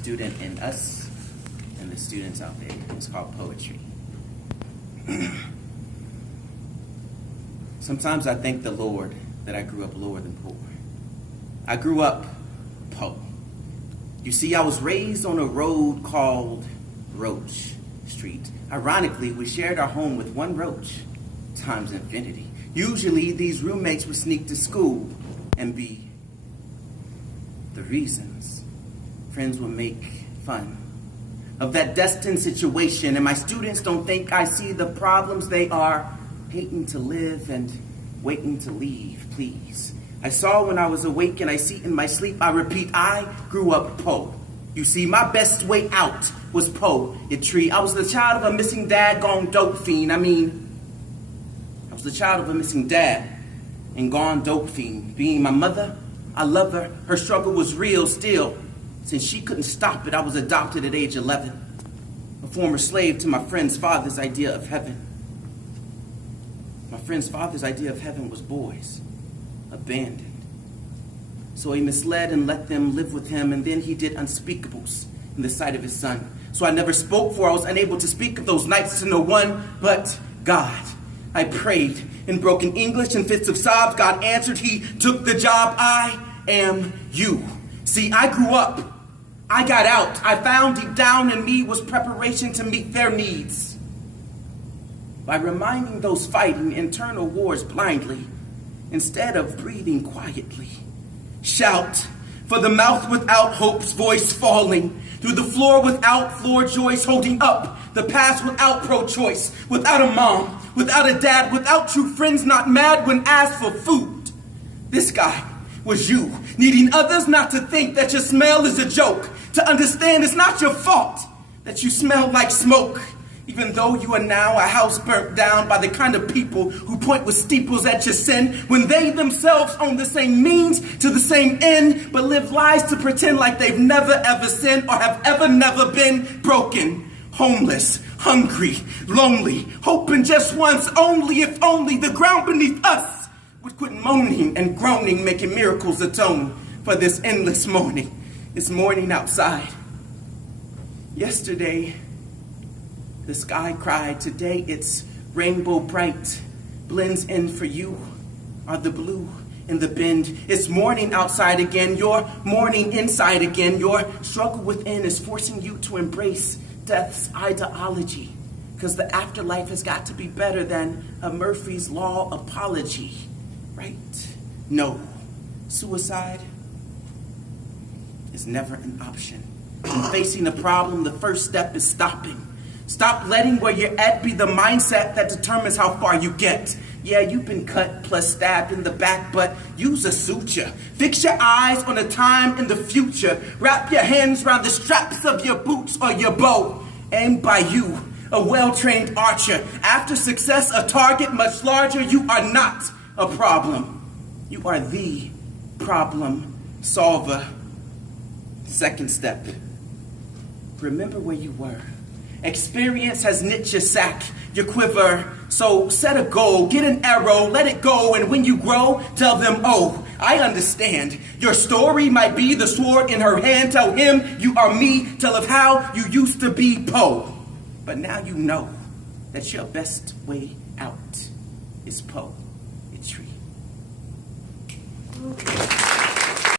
student in us and the students out there. It's called poetry. Sometimes I thank the Lord that I grew up lower than poor. I grew up poor. You see, I was raised on a road called Roach Street. Ironically, we shared our home with one roach times infinity. Usually, these roommates would sneak to school and be the reasons friends would make fun of that destined situation. And my students don't think I see the problems. They are hating to live and waiting to leave, please. I saw when I was awake and I see in my sleep. I repeat, I grew up poor. You see, my best way out was poetry. I was the child of a missing dad gone dope fiend. I was the child of a missing dad and gone dope fiend. Being my mother, I love her. Her struggle was real still. Since she couldn't stop it, I was adopted at age 11. A former slave to my friend's father's idea of heaven. My friend's father's idea of heaven was boys, abandoned. So he misled and let them live with him, and then he did unspeakables in the sight of his son. So I never spoke, for I was unable to speak of those nights to no one but God. I prayed in broken English and fits of sobs. God answered, he took the job. I am you. See, I grew up. I got out. I found deep down in me was preparation to meet their needs. By reminding those fighting internal wars blindly, instead of breathing quietly. Shout, for the mouth without hope's voice falling, through the floor without floor joys, holding up the past without pro-choice, without a mom, without a dad, without true friends, not mad when asked for food. This guy was you, needing others not to think that your smell is a joke, to understand it's not your fault that you smell like smoke. Even though you are now a house burnt down by the kind of people who point with steeples at your sin, when they themselves own the same means to the same end, but live lies to pretend like they've never ever sinned or have ever never been broken, homeless, hungry, lonely, hoping just once only, if only the ground beneath us would quit moaning and groaning, making miracles atone for this endless morning. It's morning outside. Yesterday, the sky cried. Today it's rainbow bright. Blends in for you are the blue in the bend. It's morning outside again. You're morning inside again. Your struggle within is forcing you to embrace death's ideology. Because the afterlife has got to be better than a Murphy's Law apology. Right? No. Suicide is never an option. In facing a problem, the first step is stopping. Stop letting where you're at be the mindset that determines how far you get. Yeah, you've been cut plus stabbed in the back, but use a suture. Fix your eyes on a time in the future. Wrap your hands around the straps of your boots or your bow. Aimed by you, a well-trained archer. After success, a target much larger. You are not a problem. You are the problem solver. Second step. Remember where you were. Experience has knit your sack, your quiver. So set a goal, get an arrow, let it go. And when you grow, tell them, oh, I understand. Your story might be the sword in her hand. Tell him you are me. Tell of how you used to be Poe. But now you know that your best way out is poetry.